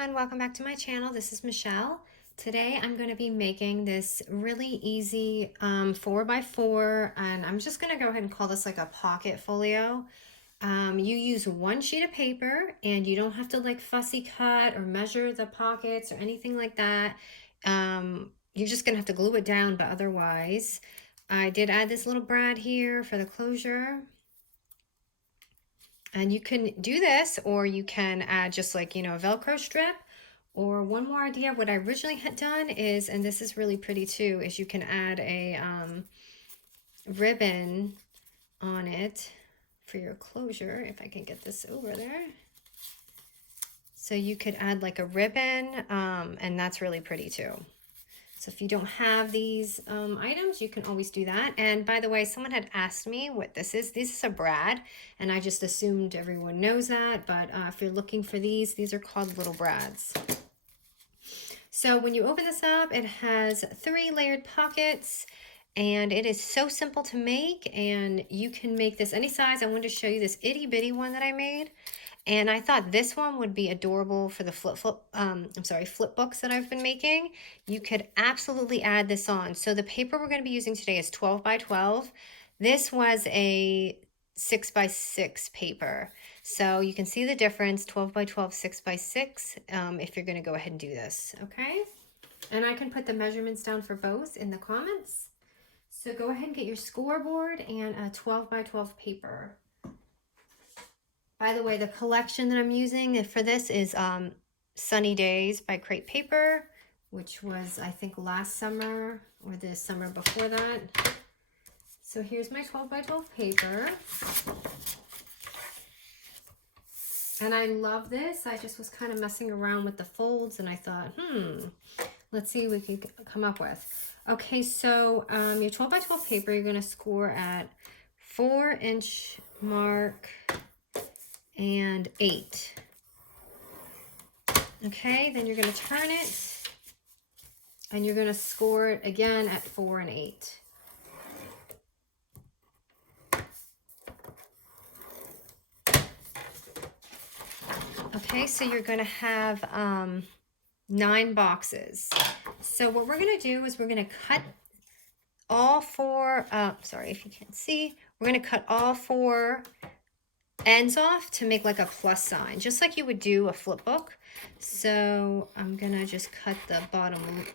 everyone, welcome back to my channel. This is Michelle. Today I'm going to be making this really easy 4x4, and I'm just going to go ahead and call this like a pocket folio. You use one sheet of paper and you don't have to like fussy cut or measure the pockets or anything like that. You're just going to have to glue it down, but otherwise I did add this little brad here for the closure. And you can do this, or you can add just like, a Velcro strip. Or one more idea, what I originally had done is, and this is really pretty too, is you can add a ribbon on it for your closure, if I can get this over there. So you could add like a ribbon, and that's really pretty too. So if you don't have these items, you can always do that. And by the way, someone had asked me what this is. This is a brad, and I just assumed everyone knows that. But if you're looking for these are called little brads. So when you open this up, it has 3 layered pockets, and it is so simple to make, and you can make this any size. I wanted to show you this itty bitty one that I made. And I thought this one would be adorable for the flip books that I've been making. You could absolutely add this on. So the paper we're going to be using today is 12 by 12. This was a 6 by 6 paper. So you can see the difference, 12 by 12, 6 by 6, if you're going to go ahead and do this, okay? And I can put the measurements down for both in the comments. So go ahead and get your scoreboard and a 12 by 12 paper. By the way, the collection that I'm using for this is Sunny Days by Crepe Paper, which was, I think, last summer or the summer before that. So here's my 12 by 12 paper. And I love this. I just was kind of messing around with the folds, and I thought, let's see what we can come up with. Okay, so your 12 by 12 paper, you're going to score at 4-inch mark and 8. Okay, then you're going to turn it, and you're going to score it again at 4 and 8. Okay, so you're going to have 9 boxes. So what we're going to do is we're going to cut all 4, sorry if you can't see, we're going to cut all 4 ends off to make like a plus sign, just like you would do a flip book. So I'm gonna just cut the bottom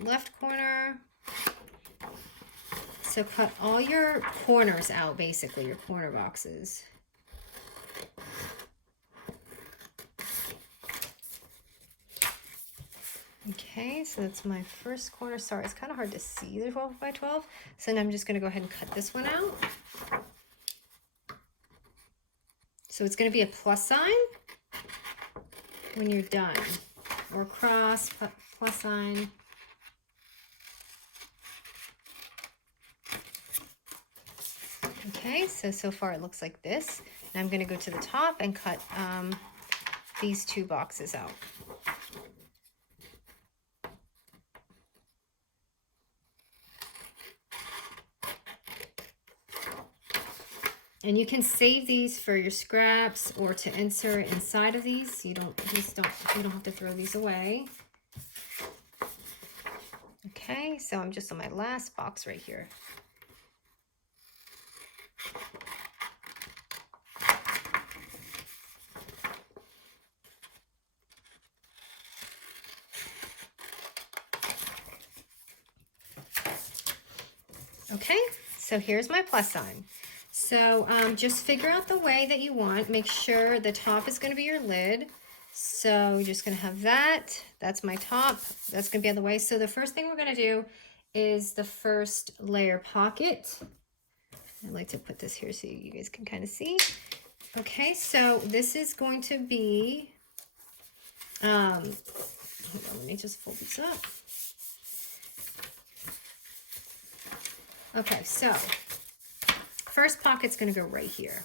left corner. So cut all your corners out, basically your corner boxes. Okay, so that's my first corner. Sorry, it's kind of hard to see the 12 by 12. So now I'm just gonna go ahead and cut this one out. So it's going to be a plus sign when you're done, or cross, plus sign. Okay, so far it looks like this. And I'm going to go to the top and cut these 2 boxes out. And you can save these for your scraps or to insert inside of these. You don't have to throw these away. Okay, so I'm just on my last box right here. Okay, so here's my plus sign. So just figure out the way that you want. Make sure the top is going to be your lid. So you're just going to have that. That's my top. That's going to be on the way. So the first thing we're going to do is the first layer pocket. I like to put this here so you guys can kind of see. Okay, so this is going to be, hold on, let me just fold this up. Okay, so first pocket's going to go right here.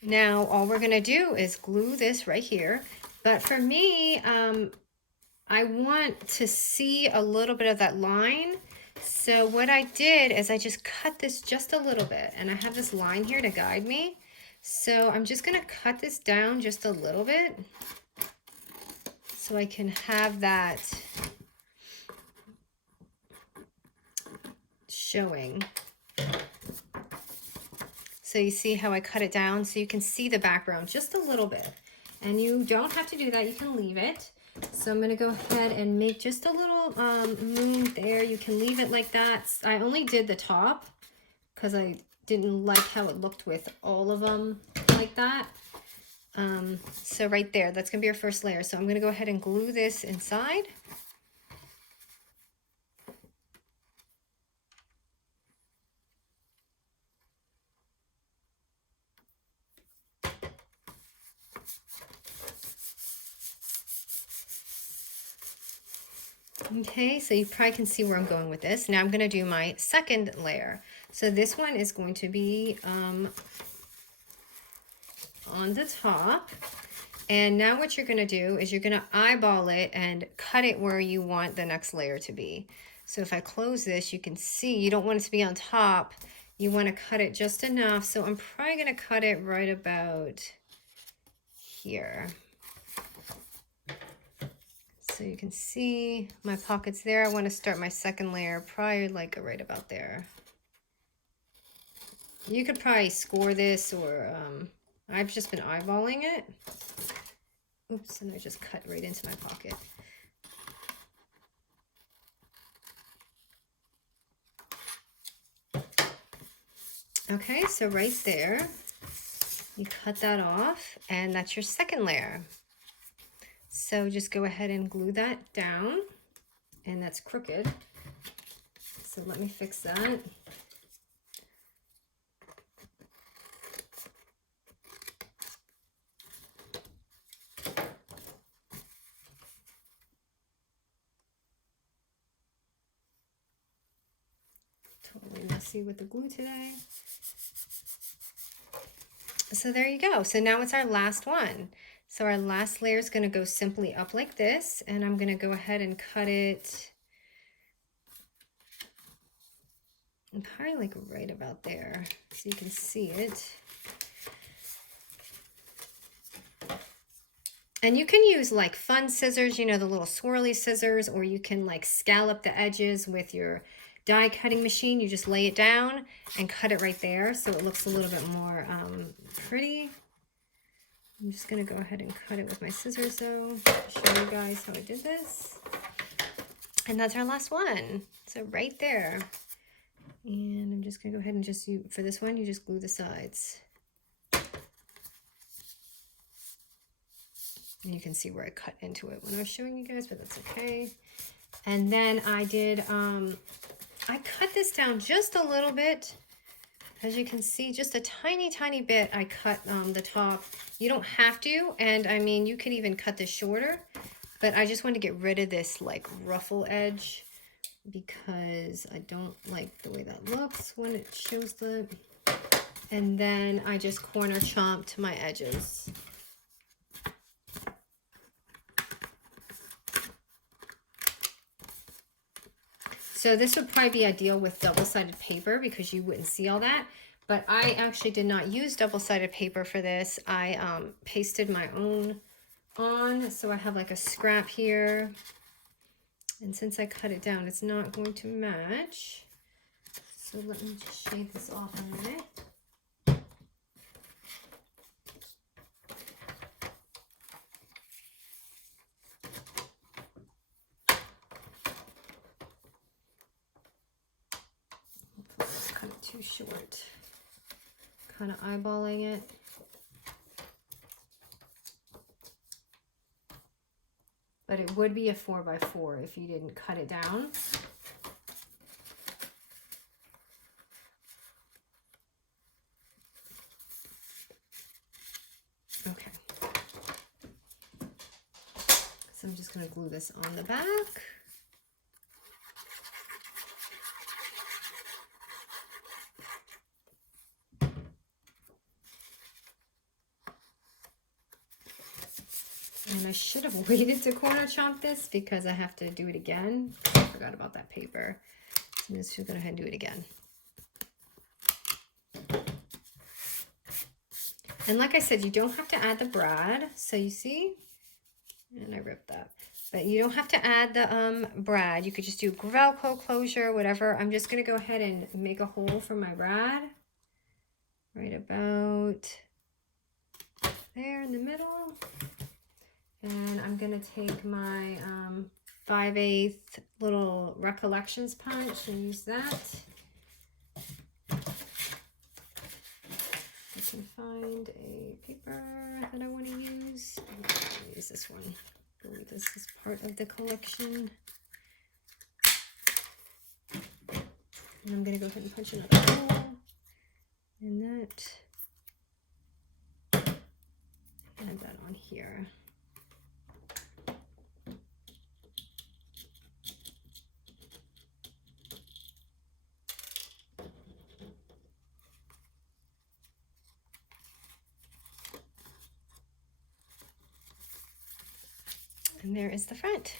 Now all we're going to do is glue this right here, but for me I want to see a little bit of that line. So what I did is I just cut this just a little bit, and I have this line here to guide me. So I'm just going to cut this down just a little bit. so I can have that showing. So you see how I cut it down so you can see the background just a little bit. And you don't have to do that, you can leave it. So I'm gonna go ahead and make just a little moon there. You can leave it like that. I only did the top because I didn't like how it looked with all of them like that. So right there, that's gonna be our first layer. So I'm gonna go ahead and glue this inside. Okay, so you probably can see where I'm going with this. Now I'm going to do my second layer. So this one is going to be on the top. And now what you're going to do is you're going to eyeball it and cut it where you want the next layer to be. So if I close this, you can see you don't want it to be on top. You want to cut it just enough. So I'm probably going to cut it right about here. So you can see my pockets there. I want to start my second layer probably like right about there. You could probably score this, or I've just been eyeballing it. Oops, and I just cut right into my pocket. Okay, so right there, you cut that off, and that's your second layer. So just go ahead and glue that down, and that's crooked. So let me fix that. Totally messy with the glue today. So there you go. So now it's our last one. So our last layer is going to go simply up like this, and I'm going to go ahead and cut it probably like right about there so you can see it. And you can use like fun scissors, you know, the little swirly scissors, or you can like scallop the edges with your die cutting machine. You just lay it down and cut it right there so it looks a little bit more pretty. I'm just going to go ahead and cut it with my scissors though, show you guys how I did this. And that's our last one. So right there. And I'm just going to go ahead and just, for this one, you just glue the sides. And you can see where I cut into it when I was showing you guys, but that's okay. And then I did, I cut this down just a little bit. As you can see, just a tiny, tiny bit I cut the top. You don't have to, and I mean, you could even cut this shorter, but I just want to get rid of this like ruffle edge because I don't like the way that looks when it shows the, and then I just corner chomped my edges. So this would probably be ideal with double-sided paper because you wouldn't see all that. But I actually did not use double-sided paper for this. I pasted my own on. So I have like a scrap here. And since I cut it down, it's not going to match. So let me just shade this off a minute. Cut it too short. Kind of eyeballing it. But it would be a 4x4 if you didn't cut it down. Okay. So I'm just going to glue this on the back. And I should have waited to corner chomp this because I have to do it again. I forgot about that paper. So I'm just going to go ahead and do it again. And like I said, you don't have to add the brad. So you see, And I ripped that. But you don't have to add the brad. You could just do Velcro closure, whatever. I'm just going to go ahead and make a hole for my brad. Right about there in the middle. And I'm going to take my 5/8 little recollections punch and use that. I can find a paper that I want to use. I'll use this one. This is part of the collection. And I'm going to go ahead and punch another hole in that. Add that on here. And there is the front.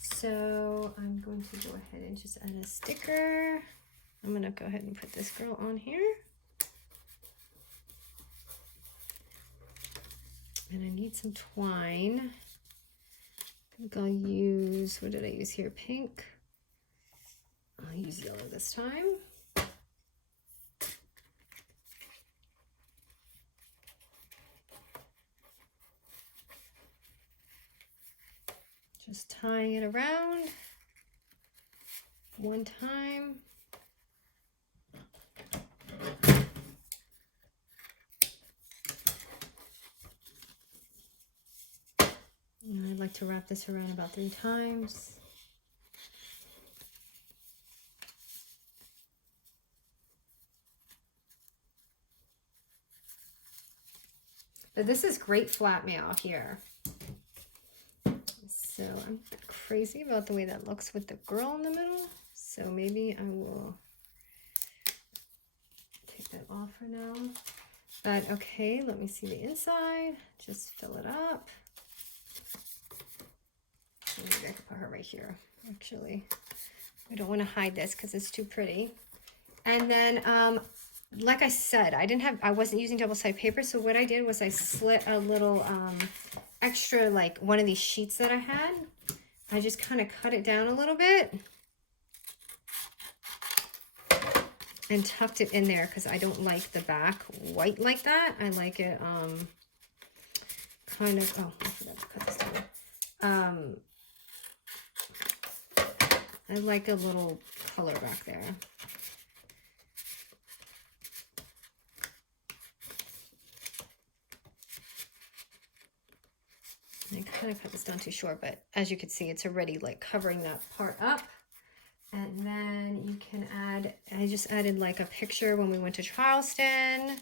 So I'm going to go ahead and just add a sticker. I'm going to go ahead and put this girl on here. And I need some twine. I think I'll use, what did I use here? Pink. I'll use yellow this time. Just tying it around one time. And I'd like to wrap this around about 3 times. But this is great flat mail here. So I'm crazy about the way that looks with the girl in the middle. So maybe I will take that off for now. But okay, let me see the inside. Just fill it up. Maybe I could put her right here. Actually, I don't want to hide this because it's too pretty. And then, like I said, I wasn't using double-sided paper. So what I did was I slit a little extra, like one of these sheets that I had. I just kind of cut it down a little bit and tucked it in there because I don't like the back white like that. I like it kind of, oh, I forgot to cut this down. I like a little color back there. I kind of cut this down too short, but as you can see, it's already like covering that part up. And then you can add, I just added like a picture when we went to Charleston.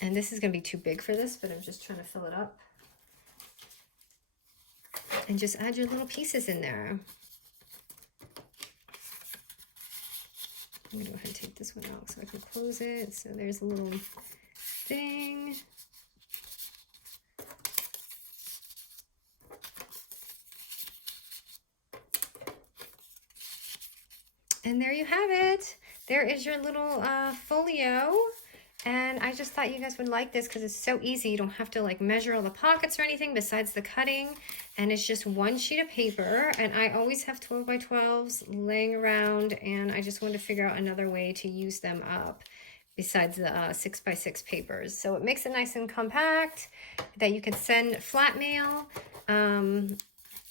And this is going to be too big for this, but I'm just trying to fill it up. And just add your little pieces in there. I'm going to go ahead and take this one out so I can close it. So there's a little thing. And there you have it. There is your little folio. And I just thought you guys would like this because it's so easy. You don't have to like measure all the pockets or anything besides the cutting. And it's just one sheet of paper. And I always have 12 by 12s laying around. And I just wanted to figure out another way to use them up besides the 6 by 6 papers. So it makes it nice and compact that you can send flat mail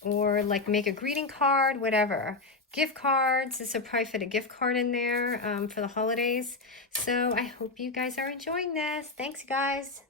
or like make a greeting card, whatever. Gift cards. This will probably fit a gift card in there for the holidays. So I hope you guys are enjoying this. Thanks, guys.